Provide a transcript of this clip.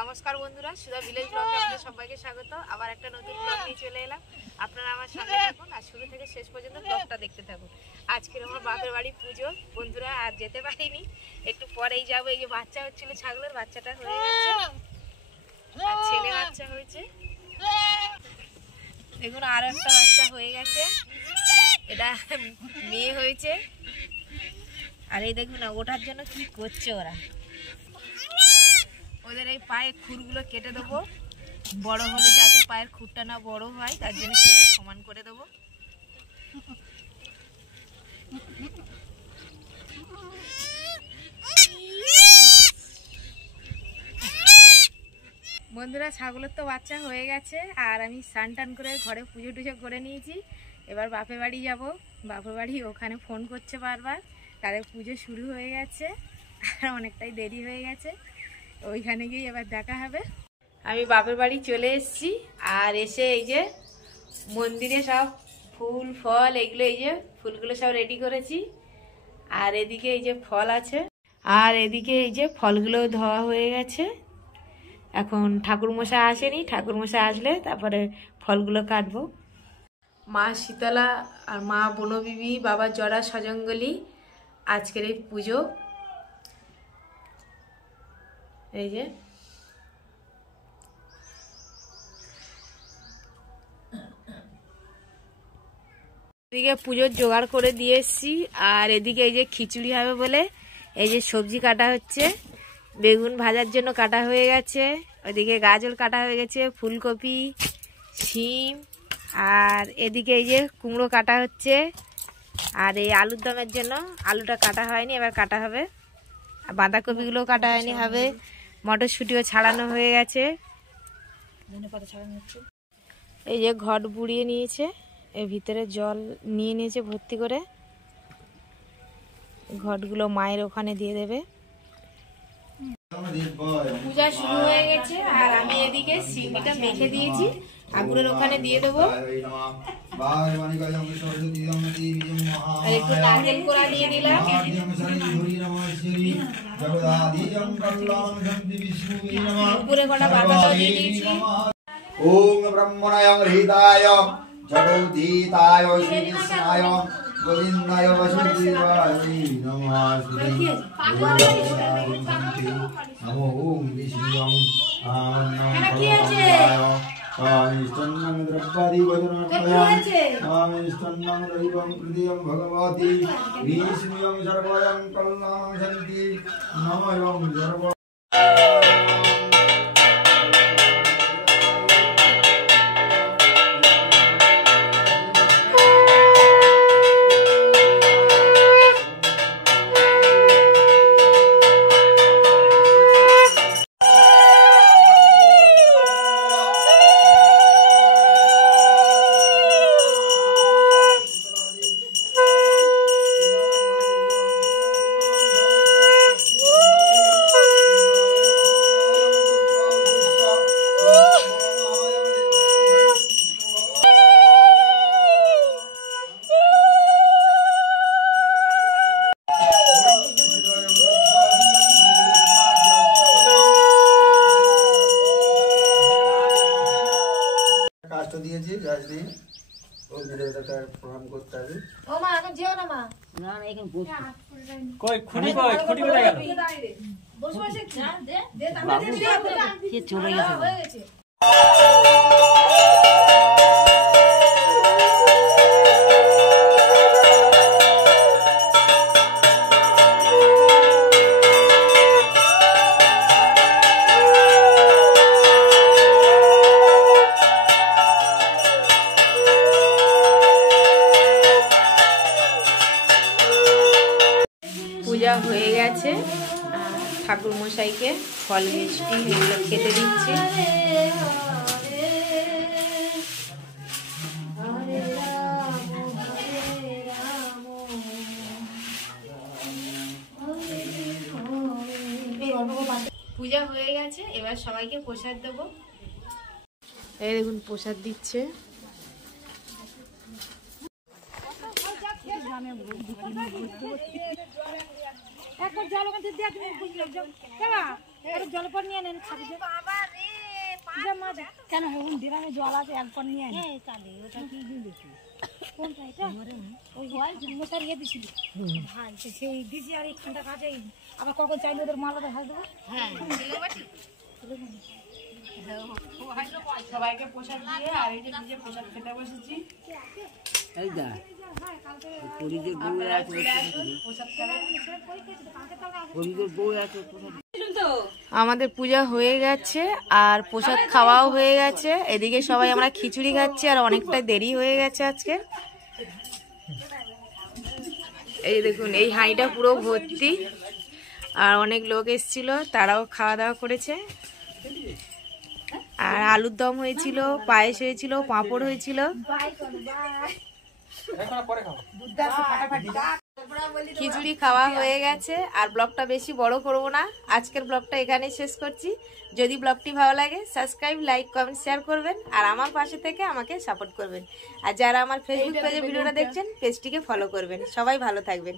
নমস্কার বন্ধুরা, সুধা ভিলেজ ব্লগে আপনাদের সবাইকে স্বাগত। আবার একটা নতুন ব্লগ নিয়ে চলে এলাম। আপনারা আমার সঙ্গে থাকুন আর শুরু থেকে শেষ পর্যন্ত ব্লগটা দেখতে থাকুন। আজকের আমার বাপের বাড়ি পুজো বন্ধুরা, আর যেতে পারিনি, একটু পরেই যাবো। এই যে বাচ্চা হচ্ছিল, ছাগলের বাচ্চাটা হয়ে গেছে আর ছেলে বাচ্চা হয়েছে। দেখুন আরো একটা বাচ্চা হয়ে গেছে, এটা মেয়ে হয়েছে। আর এই দেখুন না, ওঠার জন্য কি করছে ওরা। ওদের এই পায়ে খুরগুলো কেটে দেবো, বড় হলে যাতে পায়ের খুরটা না বড় হয় তার জন্য কেটে সমান করে দেবো। বন্ধুরা, ছাগলের তো বাচ্চা হয়ে গেছে আর আমি স্নান টান করে ঘরে পুজো টুজো করে নিয়েছি। এবার বাপের বাড়ি যাব। বাপের বাড়ি ওখানে ফোন করছে বারবার, তাদের পুজো শুরু হয়ে গেছে আর অনেকটাই দেরি হয়ে গেছে। ওইখানে গিয়ে এবার দেখা হবে। আমি বাপের বাড়ি চলে এসেছি আর এসে এই যে মন্দিরে সব ফুল ফল এগুলো, এই যে ফুলগুলো সব রেডি করেছি। আর এদিকে এই যে ফল আছে, আর এদিকে এই যে ফলগুলো ধোয়া হয়ে গেছে। এখন ঠাকুরমশাই আসেনি, ঠাকুরমশাই আসলে তারপরে ফলগুলো কাটবো। মা শীতলা আর মা বনবিবি, বাবা জরা সজঙ্গলি আজকের এই পুজো। এই যে এদিকে পুজোর জোগাড় করে দিয়ে এসছি। আর এদিকে এই যে খিচুড়ি হবে বলে এই যে সবজি কাটা হচ্ছে। বেগুন ভাজার জন্য কাটা হয়ে গেছে, ওইদিকে গাজর কাটা হয়ে গেছে, ফুলকপি, শিম, আর এদিকে এই যে কুমড়ো কাটা হচ্ছে। আর এই আলুর দমের জন্য আলুটা কাটা হয়নি, এবার কাটা হবে। আর বাঁধাকপিগুলো কাটা হয়নি, হবে। মটরশুঁটিও ছাড়ানো হয়ে গেছে। এই যে ঘট বুড়িয়ে নিয়েছে, এর ভিতরে জল নিয়ে নিয়েছে ভর্তি করে। ঘটগুলো মায়ের ওখানে দিয়ে দেবে। পূজা শুরু হয়ে গেছে আর আমি এদিকে সিন্নিটা মেখে দিয়েছি, ঠাকুরের ওখানে দিয়ে দেবো। আর একটু নারকেল কোড়া দিয়ে দিলাম। উপরে কটা বাতাসা দিয়ে দিয়েছি। ওম ব্রহ্মণায় হৃদায় জগদীতায় শ্রীকৃষ্ণায় গোবিন্দায় বাসুদেবায় নমস্তে। নমো ওম বিষ্ণুং আমিষ্টন্নং দ্রব্যাদি ভজনার্পয়ামি আমিষ্টন্নং দৈবং প্রীতিয়ং ভগবতি বিষ্ণুং সর্বয়ং কল্যাণং শান্তি নমঃ সর্ব। দিয়েছি গাছ দিয়ে ওই দেবতাকে প্রণাম করতে হবে। ও মা এখন যেও না, মা না না এখন বসে কই খুঁটি কই খুঁটি কোথায় গেল? বসে বসে দে দে বাবু সে চলে গেছে। হয়ে গেছে। পূজা হয়ে গেছে, ঠাকুর মশাইকে ফল মিষ্টি এগুলো খেতে দিচ্ছি। পূজা হয়ে গেছে, এবার সবাইকে প্রসাদ দেবো। এই দেখুন প্রসাদ দিচ্ছে। একবার জল ওখান থেকে দিয়ে জলপট নিয়ে নেন খাবি কেন ডিরামে জল আছে একবার নিয়ে নেন ওটা কি দিয়েছি কোনটা এটা ওই মশার ইয়ে দিছিলি ভাই সেই দিছি আর এইখানটা কাজে আবার কখন চাইলে ওদের মাল ওদের হাল দেবো সবাইকে প্রসাদ দিয়ে আর এই যে নিজে প্রসাদ খেতে বসেছি। এই দা পরিদের বউ আছে পরিদের বউ আছে আমাদের পূজা হয়ে গেছে আর প্রসাদ খাওয়াও হয়ে গেছে। এদিকে সবাই আমরা খিচুড়ি খাচ্ছি আর অনেকটা দেরি হয়ে গেছে আজকে। এই দেখুন এই হাঁড়িটা পুরো ভর্তি আর অনেক লোক এসেছিল, তারাও খাওয়া দাওয়া করেছে। আর আলুর দম হয়েছিল, পায়েস হয়েছিল, পাঁপড় হয়েছিল। খিচুড়ি খাওয়া হয়ে গেছে আর ব্লগটা বেশি বড় করব না, আজকের ব্লগটা এখানেই শেষ করছি। যদি ব্লগটি ভালো লাগে সাবস্ক্রাইব, লাইক, কমেন্ট, শেয়ার করবেন আর আমার পাশে থেকে আমাকে সাপোর্ট করবেন। আর যারা আমার ফেসবুক পেজে ভিডিওটা দেখছেন পেজটিকে ফলো করবেন। সবাই ভালো থাকবেন।